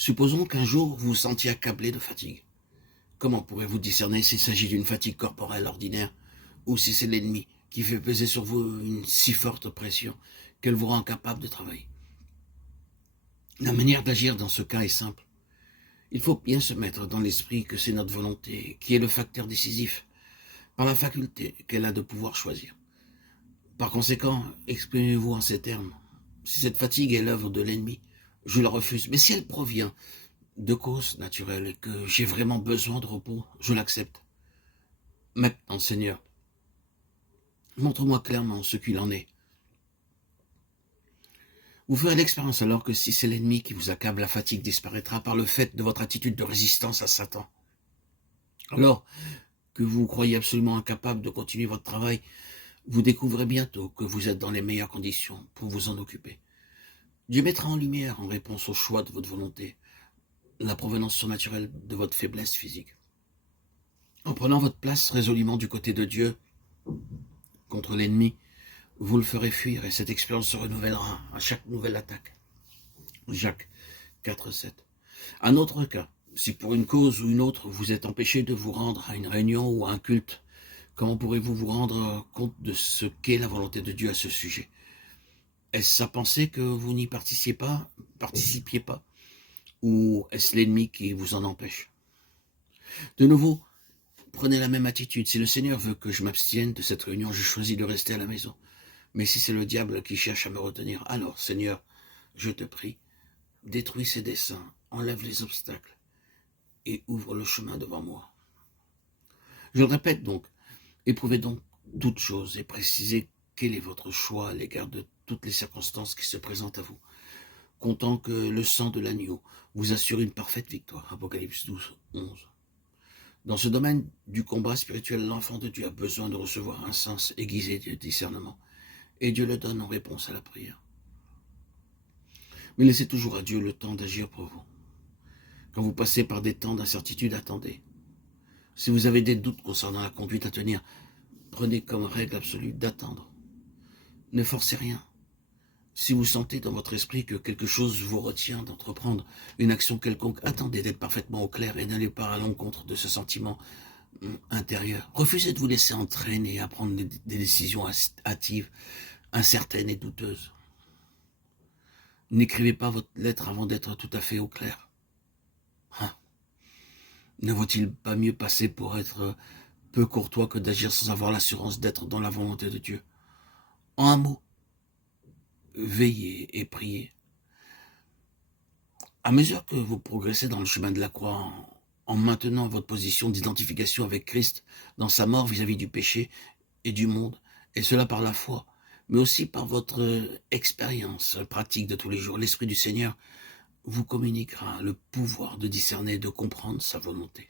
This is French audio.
Supposons qu'un jour vous vous sentiez accablé de fatigue. Comment pourrez-vous discerner s'il s'agit d'une fatigue corporelle ordinaire ou si c'est l'ennemi qui fait peser sur vous une si forte pression qu'elle vous rend incapable de travailler? La manière d'agir dans ce cas est simple. Il faut bien se mettre dans l'esprit que c'est notre volonté qui est le facteur décisif, par la faculté qu'elle a de pouvoir choisir. Par conséquent, exprimez-vous en ces termes. Si cette fatigue est l'œuvre de l'ennemi, je la refuse. Mais si elle provient de causes naturelles et que j'ai vraiment besoin de repos, je l'accepte. Maintenant, Seigneur, montre-moi clairement ce qu'il en est. Vous ferez l'expérience alors que si c'est l'ennemi qui vous accable, la fatigue disparaîtra par le fait de votre attitude de résistance à Satan. Alors que vous croyez absolument incapable de continuer votre travail, vous découvrez bientôt que vous êtes dans les meilleures conditions pour vous en occuper. Dieu mettra en lumière, en réponse au choix de votre volonté, la provenance surnaturelle de votre faiblesse physique. En prenant votre place résolument du côté de Dieu contre l'ennemi, vous le ferez fuir et cette expérience se renouvellera à chaque nouvelle attaque. Jacques 4,7. Un autre cas, si pour une cause ou une autre vous êtes empêché de vous rendre à une réunion ou à un culte, comment pourrez-vous vous rendre compte de ce qu'est la volonté de Dieu à ce sujet? Est-ce sa pensée que vous n'y participiez pas, ou est-ce l'ennemi qui vous en empêche? De nouveau, prenez la même attitude. Si le Seigneur veut que je m'abstienne de cette réunion, je choisis de rester à la maison. Mais si c'est le diable qui cherche à me retenir, alors, Seigneur, je te prie, détruis ses desseins, enlève les obstacles et ouvre le chemin devant moi. Je le répète donc, éprouvez donc toutes choses et précisez quel est votre choix à l'égard de toutes les circonstances qui se présentent à vous, comptant que le sang de l'agneau vous assure une parfaite victoire. Apocalypse 12, 11. Dans ce domaine du combat spirituel, l'enfant de Dieu a besoin de recevoir un sens aiguisé de discernement, et Dieu le donne en réponse à la prière. Mais laissez toujours à Dieu le temps d'agir pour vous. Quand vous passez par des temps d'incertitude, attendez. Si vous avez des doutes concernant la conduite à tenir, prenez comme règle absolue d'attendre. Ne forcez rien. Si vous sentez dans votre esprit que quelque chose vous retient d'entreprendre une action quelconque, attendez d'être parfaitement au clair et n'allez pas à l'encontre de ce sentiment intérieur. Refusez de vous laisser entraîner à prendre des décisions hâtives, incertaines et douteuses. N'écrivez pas votre lettre avant d'être tout à fait au clair. Ne vaut-il pas mieux passer pour être peu courtois que d'agir sans avoir l'assurance d'être dans la volonté de Dieu? En un mot, veillez et priez. À mesure que vous progressez dans le chemin de la croix, en maintenant votre position d'identification avec Christ dans sa mort vis-à-vis du péché et du monde, et cela par la foi, mais aussi par votre expérience pratique de tous les jours, l'Esprit du Seigneur vous communiquera le pouvoir de discerner et de comprendre sa volonté.